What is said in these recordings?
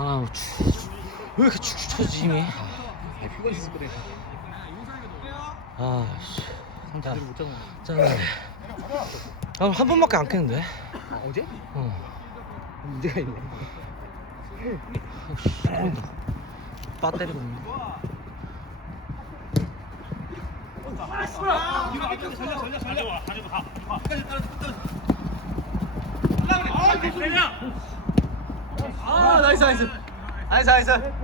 아, 추, 왜 이렇게 축축 처지 힘이? 피곤해서 그래. 아, 씨. 자, 못 잡아. 짠. 아, 한 번밖에 안 깼는데. 아, 어제? 어. 문제가 있네. 빠 때리고 있네. 아, 아 나이스 나이스 나이스 나이스 나이스 나이스.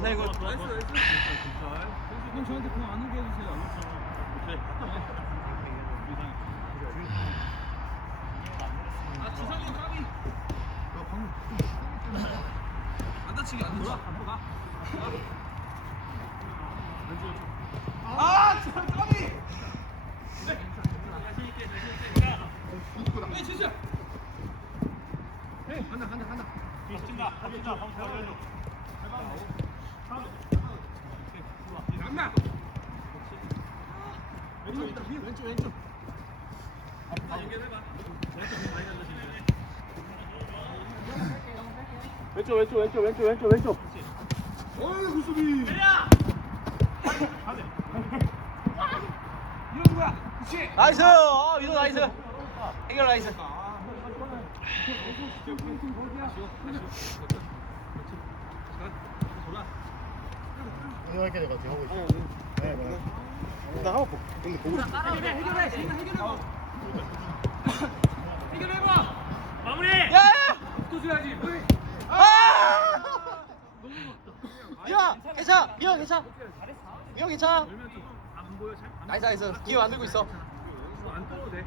나이스 나이스. 나이스 나이스. 나이스 나이스. 나이스 나이스. 나이스 나이스. 나이스 나이스. 나이스 나이스. 나이스 자신있게 안 돌아. 안 돌아. 아 지성 까비. 네, 진짜. 네, 간다, 간다, 간다. 왼쪽, 왼쪽, 왼쪽, 왼쪽, 왼쪽, 왼쪽. 어이, 구수비. 나이스! 아, 위도 나이스! 해결 나이스! 해결할게 내가 어떻게 하고 있어. 네, 네. 나이스 나이스. 기회 만들고 있어. 안 떠도 돼.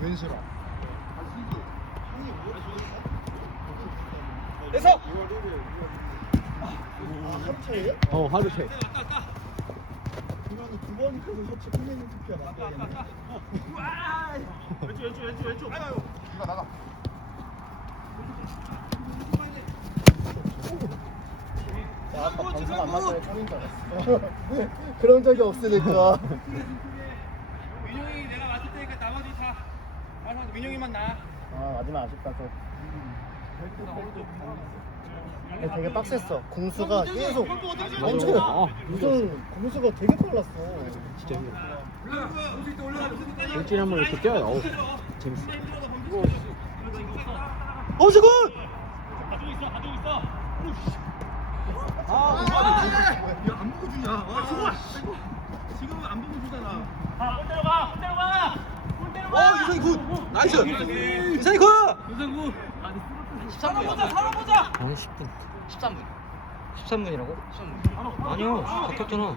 왼수라. 됐어! 아, 합체예요? 어 하루 채 그러면 두번 끄고 합체 끝내는 투표야. 왼쪽 왼쪽 왼쪽 왼쪽. 나가 나가. 야, 아까 방송 안 맞아요. 차린 줄 알았어. 그런 적이 없으니까. 민용이 내가 맞을 테니까 나머지 다 알아서 민용이만 나 아 마지막 아쉽다 또. 근데 되게 빡셌어. 공수가 계속 엄청 무슨 공수가 되게 빨랐어. 진짜 일주일에 한 번 이렇게 뛰어요. 어우, 재밌어. 어수군! 안 보고 주냐? 아, 좋아. 지금은 안 보고 주잖아. 어 유성이 굿! 나이스! 유성이 굿! 유성이 굿! 13분 보자 사람 보자! 아니, 10분. 13분 13분이라고? 13분 아니요, 바뀌었잖아.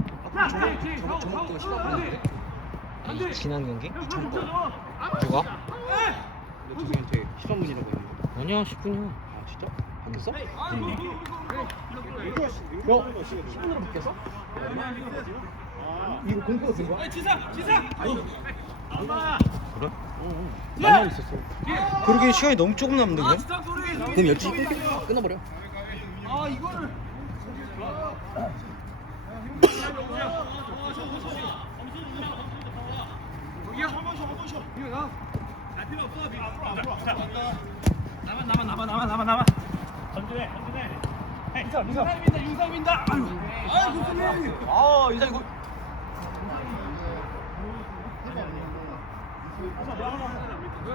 저번 저번 거 14분인데? 이 지난 경기? 누가? 저기한테 13분이라고 했는데 아니야, 10분이야. 아 진짜? 바뀌었어? 어? 10분으로 바뀌었어? 이거 공포가 된 거야? 그래? 얼마 있었어? 그러게 시간이 너무 조금 남는데 그래? 그럼 12시 끊- 끊어버려. 나만 나만 나만 나만 나만 나만 전진해, 전진해. 인사, 인사. 인사입니다, 인사입니다. 아유, 아유, 교수님. 아, 인사 이거.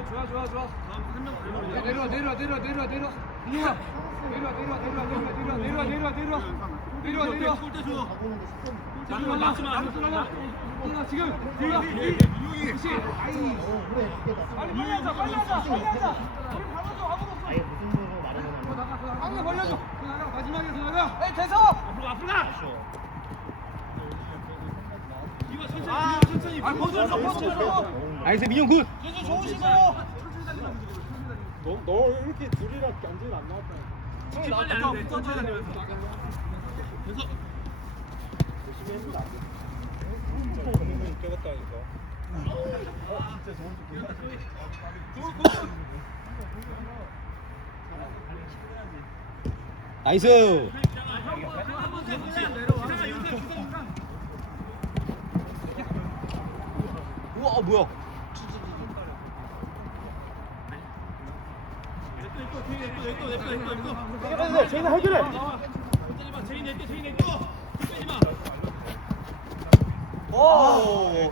좋아, 좋아, 좋아. 내려, 내려, 내려, 내려, 내려. 내려, 내려, 내려, 내려, 내려, 내려, 내려, 내려. 내려, 내려. 골대 줘. 골대 맞지 마. 맞지 마. 올라 지금 올라 그렇지 아이 빨리 빨리 하자 빨리 하자 빨리 하자 우리 바로 좀 하고 없어 한개 벌려줘. 나가 마지막에 나가. 에이 대서. 앞으로 가, 앞으로 가. 이거 천천히. 아 천천히. 아 버텨줘 버텨줘. 나이스 민영 굿! 진짜 좋으시고. 너, 너 이렇게 둘이랑 견제는 안 나왔다. 형이 빨리 안 돼. 천천히 다니면서. 대서. 열심히 했는데 안 돼. 진짜 전문이 깨졌다니까. 어, 진짜 좋은 좋게. 나이스. 우와 어, 뭐야? 해결해, 제인 해결해. 오.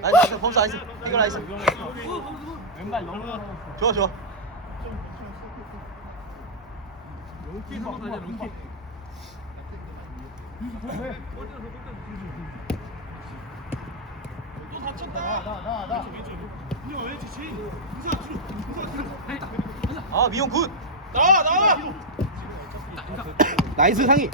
나이스 범수 나이스 이거 나이스. 왼발 너무 좋아 좋아. 아 미용 굿. 나와 나와. 나이스 상이.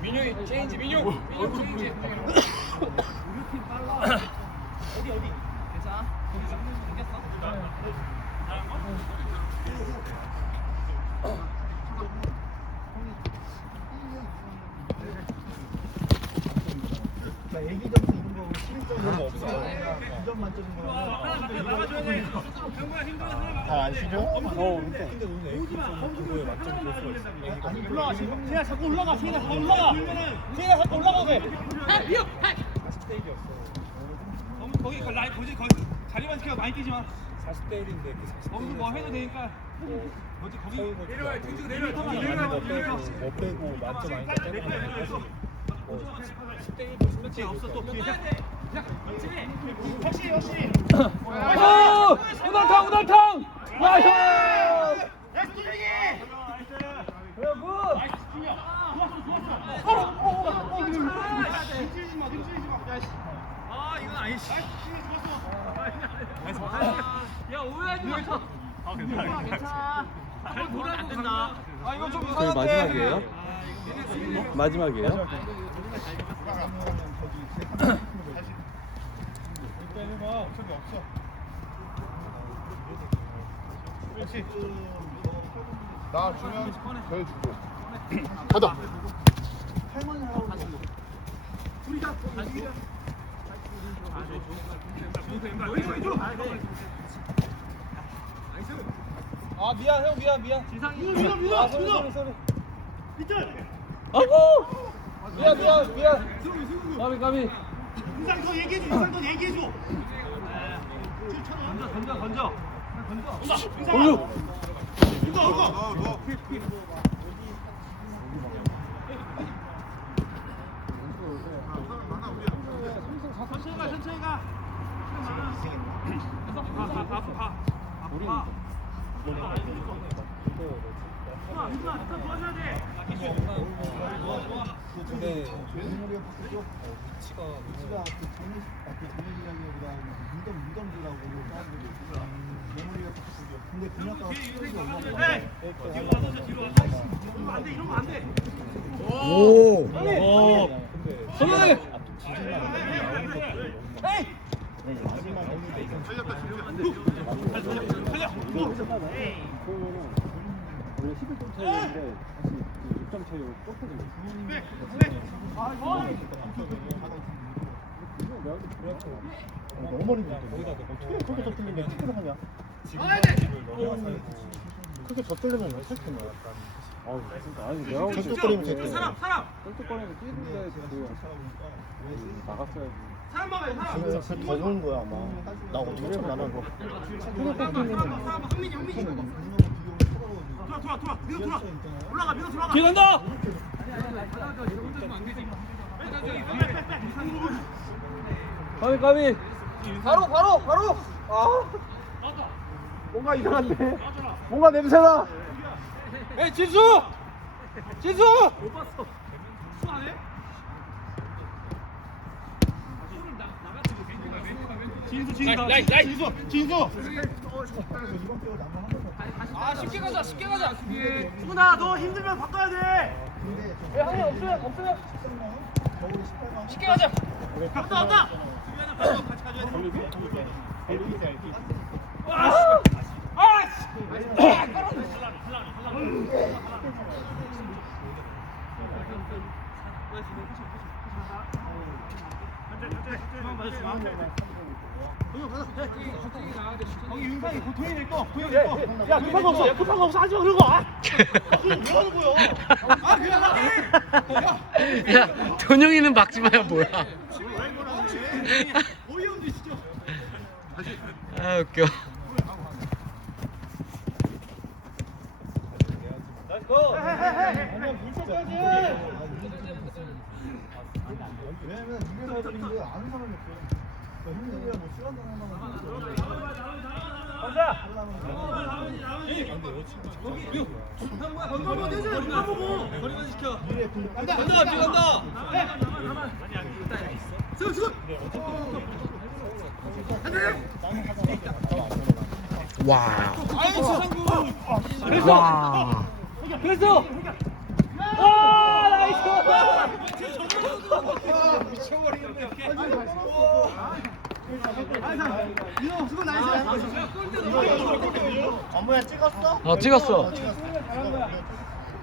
민용이 체인지 민용 민용 체인지 나 애기 점수 이런 거 실점 이런 거 없어 2 점 만점인 거 잘안 쉬죠? 어 근데 그거에 줄 수가 있어 아니 올라가 세야 자꾸 올라가 세야 자꾸 올라가 세야 자꾸 올라가게 거기 그 라인 거기 거기 자리만 지켜 많이 뛰지 마 40대 1인데 그 40대 거기서 뭐 해도 되니까 어디 거기 내려와 뒤쪽 내려와 내려와 더 내려와 못 빼고 만점 아니까 빼고 뭐 10대 1도 10몇 대 없어 또 기회 오! 우당탕 우당탕! 나이스! 아 이건 아니지 야 오해하지 마 아, 괜찮아, 괜찮아. 한번 돌아도 안 된다. 아, 이거 좀 저희 마지막이에요? 마지막이에요? 나 주면 저희 주고. 가자. 아 미안 형 미안 미안. 민호 민호 아 소리 소리 소리 아이고! 미안 미안 미안. 까비 까비 인상 더 얘기해줘 인상 더 얘기해줘 던져, 던져. 어휴 인상 얼굴 천천히 가, 천천히 가. 가, 가, 가, 가. 우리 근데 메모리 없었죠? 치가 위치가 그 정리 그 정리라기보다 무덤 무덤지라고 사람들이 메모리가 없었죠. 근데 그냥가 수업이 얼마나 안 돼, 이러면 안 돼. 오. 오 근데 소리 마지막 언니가 있었죠. 원래 11점 차이인데 6점 차이로 좁혀진 너무 멀리 거기다 그렇게 젖들리면 어떻게 하냐? 그렇게 젖들리면 어떻게 하냐? 아우 진짜 아니 내가 볼 때 쩔뚝거리면서 했대. 사람, 사람. 쩔뚝거리면서 뛰는데 그 나갔어야지 사람 막아요, 사람. 그래서 더 좋은 거야 아마. 나 어떻게 참 나는 거. 사람, 흥민이, 흥민이. 돌아, 돌아, 돌아. 밀어, 돌아. 올라가, 밀어, 들어가. 뒤에 간다 까비 까비 바로 바로 바로 아 뭔가 이상한데 뭔가 냄새나 에 진수 진수 진수, 진수. 나이스, 나이스. 진수, 진수. 아 쉽게 가자 쉽게 가자 수근아, 너 힘들면 바꿔야 돼. 에 한이 없으면 없으면 겨울에 18만. 쉽게 가자 갔다, 갔다. 거기 윤상이 고통이 낼 거. 고통이 낼 거. 야 급한 거 없어. 야 급한 거 없어. 하지 마 그런 거. 아. 아 그럼 뭐 하는 거야? 아 그냥 하게. 야 돈영이는 막지 마요 뭐야 어이없네 진짜. 아 웃겨. 왜냐면 이게 애들인데 아는 사람이 없어. 뭐 간다 간다 와. 아이 지상구 와. 그랬어 아 나이스. 미쳐버리겠네 나이스. 안무야 찍었어? 어 찍었어.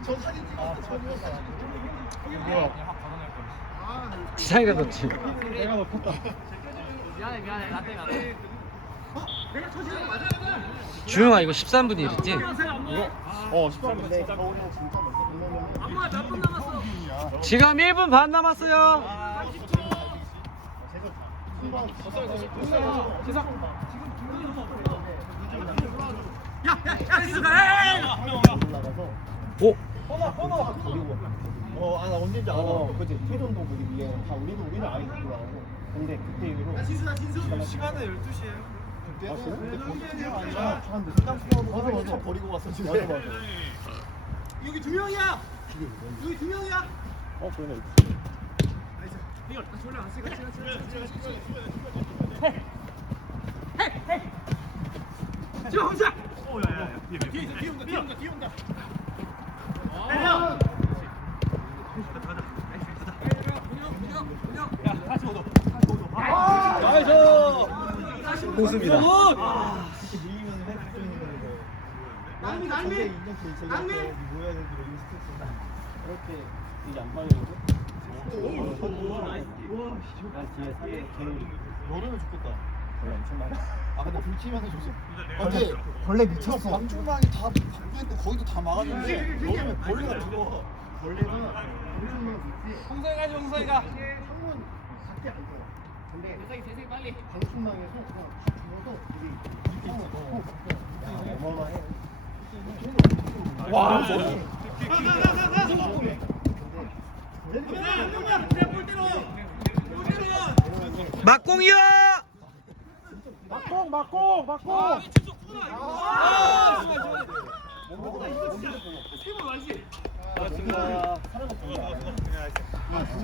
저 사진 찍었어 처음이었어. 지상이가 넣지. 내가 먹혔다. 주영아 이거 13분이 이랬지? 어 13분인데 겨울이는 진짜 먹어. 지금 1분 반 남았어요. 오. 어, 아, 나 언제인지 알아. 그치. 태전도 우리 위에 다 우리도 우리는 아예 들어가고. 근데 그때 이후로. 시간은 12시에요. 아, 그래? 근데 거기 아니라 맞아. 버리고 갔어, 진짜. 맞아, 맞아. 여기 두 명이야. 여기 두 명이야. 어, 그러네. 나이스 호수입니다. 이렇게 밀리면은 그렇게 이제 안 빠지거든. 난 뒤에 사게 제일 여름에 죽겠다. 벌레 엄청 많아. 아 근데 불 켜면서 조심. 근데 벌레 미쳤어. 방충망이 다 방패인데 거기도 다 막았는데 여름에 벌레가 들어와. 벌레가 방충망 있지. 홍성이 가지 홍성이가 창문 밖에 안 들어. 근데 방충망에서 그냥 다 들어서 우리 이렇게 어, 야, 어마어마해. 와. 막공이요. 막공, 막공, 막공. 아 아, 진짜 사람 없다.